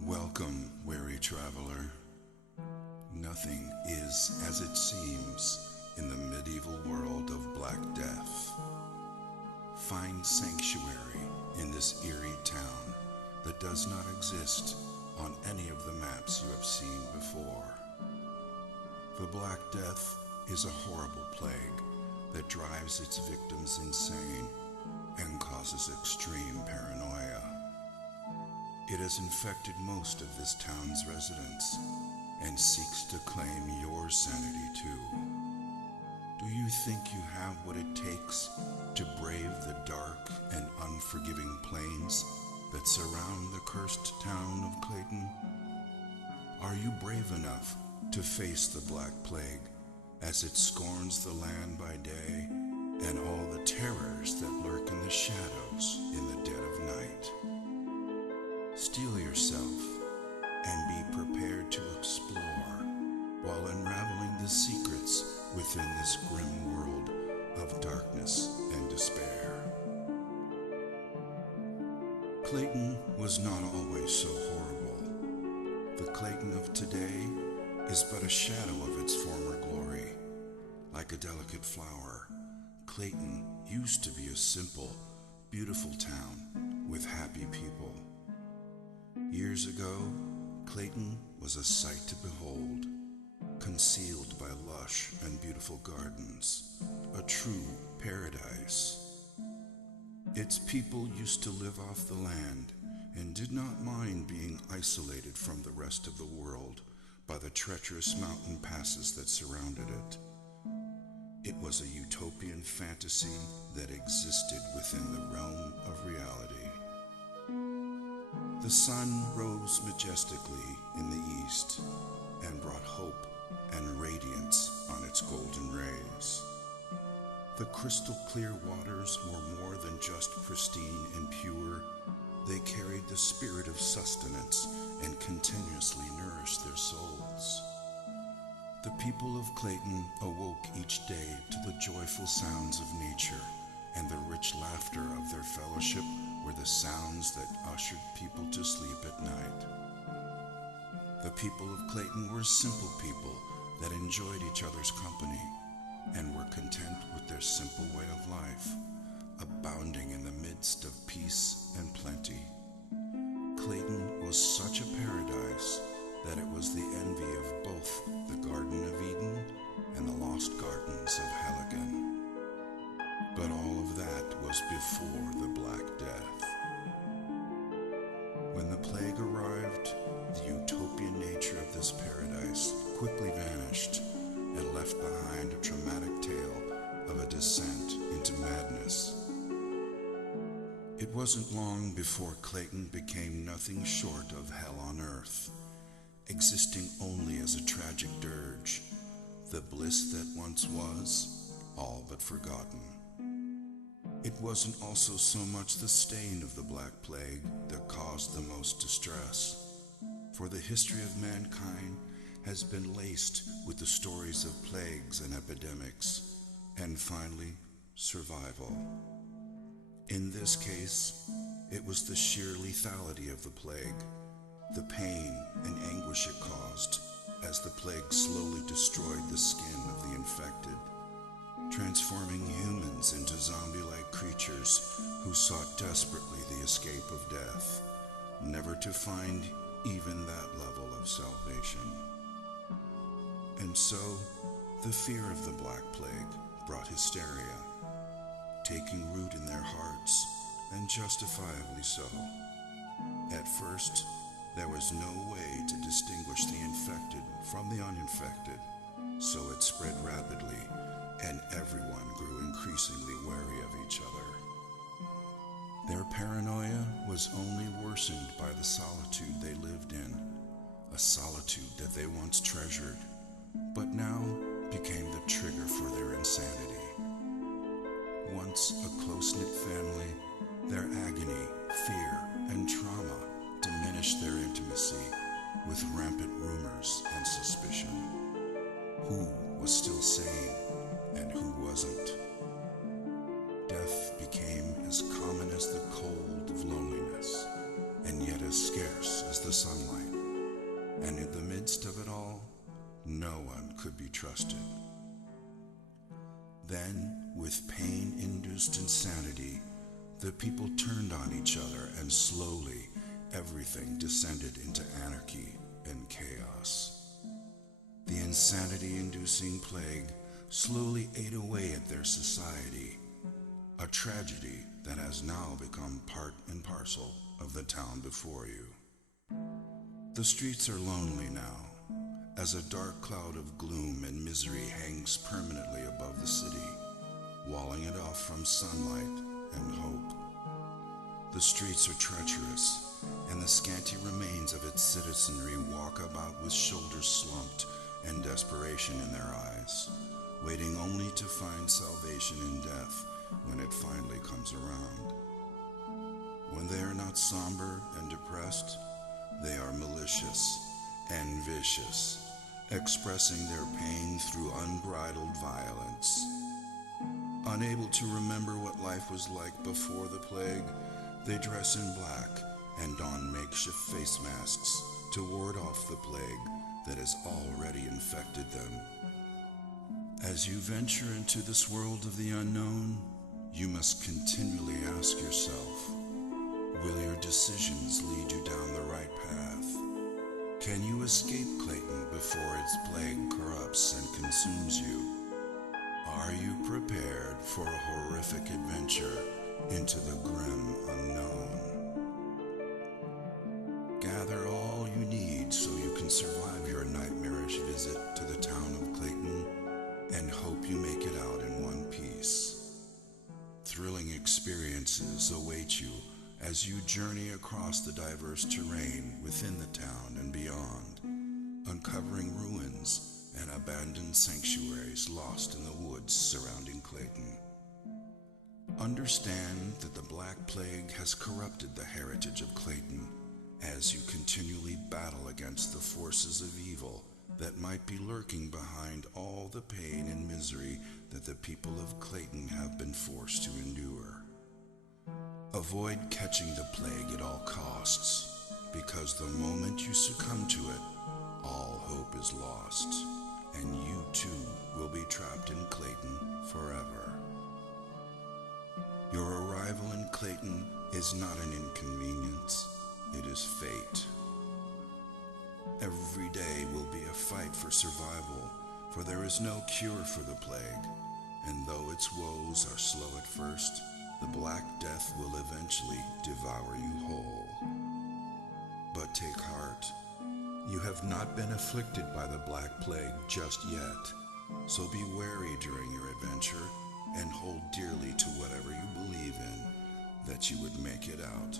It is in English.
Welcome, weary traveler. Nothing is as it seems in the medieval world of Black Death. Find sanctuary in this eerie town that does not exist on any of the maps you have seen before. The Black Death is a horrible plague that drives its victims insane and causes extreme paranoia. It has infected most of this town's residents and seeks to claim your sanity too. Do you think you have what it takes to brave the dark and unforgiving plains that surround the cursed town of Clayton? Are you brave enough to face the Black Plague as it scorns the land by day and all the terrors that lurk in the shadows in the dead of night? Steel yourself and be prepared to explore while unraveling the secrets within this grim world of darkness and despair. Clayton was not always so horrible. The Clayton of today is but a shadow of its former glory. Like a delicate flower, Clayton used to be a simple, beautiful town with happy people. Years ago, Clayton was a sight to behold, concealed by lush and beautiful gardens, a true paradise. Its people used to live off the land and did not mind being isolated from the rest of the world by the treacherous mountain passes that surrounded it. It was a utopian fantasy that existed within the realm of reality. The sun rose majestically in the east and brought hope and radiance on its golden rays. The crystal clear waters were more than just pristine and pure. They carried the spirit of sustenance and continuously nourished their souls. The people of Clayton awoke each day to the joyful sounds of nature, and the rich laughter of their fellowship were the sounds that ushered people to sleep at night. The people of Clayton were simple people that enjoyed each other's company and were content with their simple way of life, abounding in the midst of peace and plenty. Clayton was such a paradise that it was the envy of both the Garden of Eden and the lost gardens of Helligan. But all of that was before the Black Death. When the plague arrived, the utopian nature of this paradise quickly vanished and left behind a traumatic tale of a descent into madness. It wasn't long before Clayton became nothing short of hell on earth, existing only as a tragic dirge, the bliss that once was, all but forgotten. It wasn't also so much the stain of the Black Plague that caused the most distress, for the history of mankind has been laced with the stories of plagues and epidemics, and finally, survival. In this case, it was the sheer lethality of the plague, the pain and anguish it caused as the plague slowly destroyed the skin of the infected, transforming humans into zombie-like creatures who sought desperately the escape of death, never to find even that level of salvation. And so, the fear of the Black Plague brought hysteria, taking root in their hearts, and justifiably so. At first, there was no way to distinguish the infected from the uninfected, so it spread rapidly, and everyone grew increasingly wary of each other. Their paranoia was only worsened by the solitude they lived in, a solitude that they once treasured, but now became the trigger for their insanity. Once a close-knit family, their agony, fear, and trauma could be trusted. Then, with pain-induced insanity, the people turned on each other, and slowly everything descended into anarchy and chaos. The insanity-inducing plague slowly ate away at their society, a tragedy that has now become part and parcel of the town before you. The streets are lonely now, as a dark cloud of gloom and misery hangs permanently above the city, walling it off from sunlight and hope. The streets are treacherous, and the scanty remains of its citizenry walk about with shoulders slumped and desperation in their eyes, waiting only to find salvation in death when it finally comes around. When they are not somber and depressed, they are malicious and vicious, expressing their pain through unbridled violence. Unable to remember what life was like before the plague, they dress in black and don makeshift face masks to ward off the plague that has already infected them. As you venture into this world of the unknown, you must continually ask yourself, will your decisions lead you down the right path? Can you escape Clayton before its plague corrupts and consumes you? Are you prepared for a horrific adventure into the grim unknown? Gather all you need so you can survive your nightmarish visit to the town of Clayton, and hope you make it out in one piece. Thrilling experiences await you as you journey across the diverse terrain within the town and beyond, uncovering ruins and abandoned sanctuaries lost in the woods surrounding Clayton. Understand that the Black Plague has corrupted the heritage of Clayton as you continually battle against the forces of evil that might be lurking behind all the pain and misery that the people of Clayton have been forced to endure. Avoid catching the plague at all costs, because the moment you succumb to it, all hope is lost, and you too will be trapped in Clayton forever. Your arrival in Clayton is not an inconvenience, it is fate. Every day will be a fight for survival, for there is no cure for the plague, and though its woes are slow at first, the Black Death will eventually devour you whole. But take heart, you have not been afflicted by the Black Plague just yet, so be wary during your adventure and hold dearly to whatever you believe in, that you would make it out